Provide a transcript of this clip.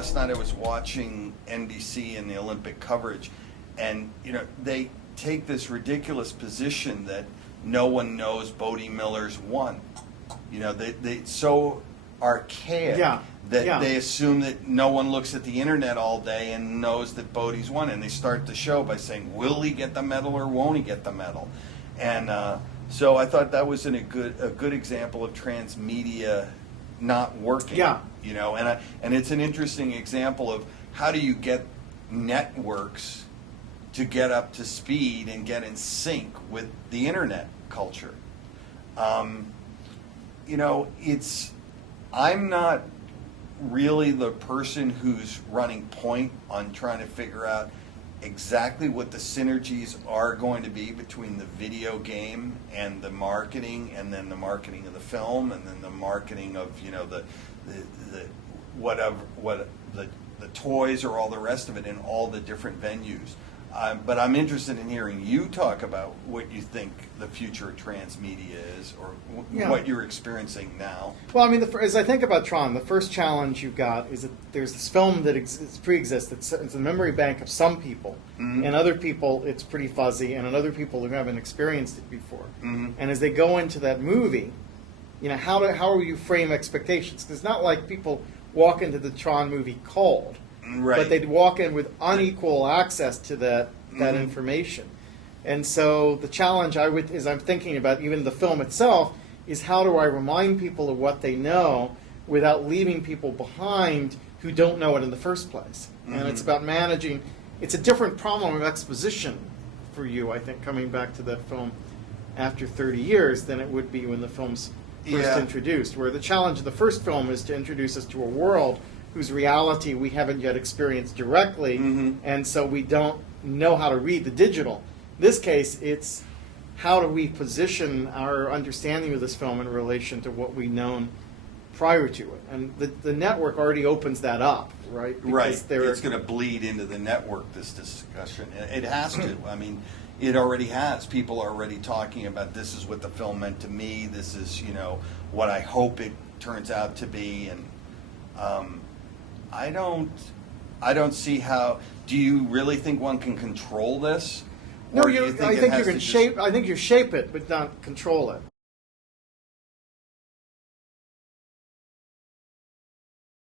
last night I was watching NBC and the Olympic coverage, and they take this ridiculous position that no one knows Bodie Miller's won. They so archaic that they assume that no one looks at the internet all day and knows that Bodie's won, and they start the show by saying, will he get the medal or won't he get the medal? And so I thought that was a good example of transmedia not working. Yeah. And it's an interesting example of how do you get networks to get up to speed and get in sync with the internet culture. I'm not really the person who's running point on trying to figure out exactly what the synergies are going to be between the video game and the marketing, and then the marketing of the film, and then the marketing of the toys or all the rest of it in all the different venues. But I'm interested in hearing you talk about what you think the future of transmedia is, or what you're experiencing now. Well, I mean, as I think about Tron, the first challenge you've got is that there's this film that pre-exists. It's a memory bank of some people, and other people it's pretty fuzzy, and other people who haven't experienced it before. And as they go into that movie, how will you frame expectations? Because it's not like people walk into the Tron movie cold. Right. But they'd walk in with unequal access to that information. And so the challenge as I'm thinking about even the film itself, is how do I remind people of what they know without leaving people behind who don't know it in the first place. And it's about managing. It's a different problem of exposition for you, I think, coming back to that film after 30 years than it would be when the film's first introduced, where the challenge of the first film is to introduce us to a world whose reality we haven't yet experienced directly, and so we don't know how to read the digital. In this case, it's how do we position our understanding of this film in relation to what we've known prior to it. And the network already opens that up, right? Because it's going to bleed into the network, this discussion. It has to. I mean, it already has. People are already talking about this is what the film meant to me. This is, what I hope it turns out to be. And I don't see how. Do you really think one can control this? No, I think you can shape. I think you shape it, but not control it.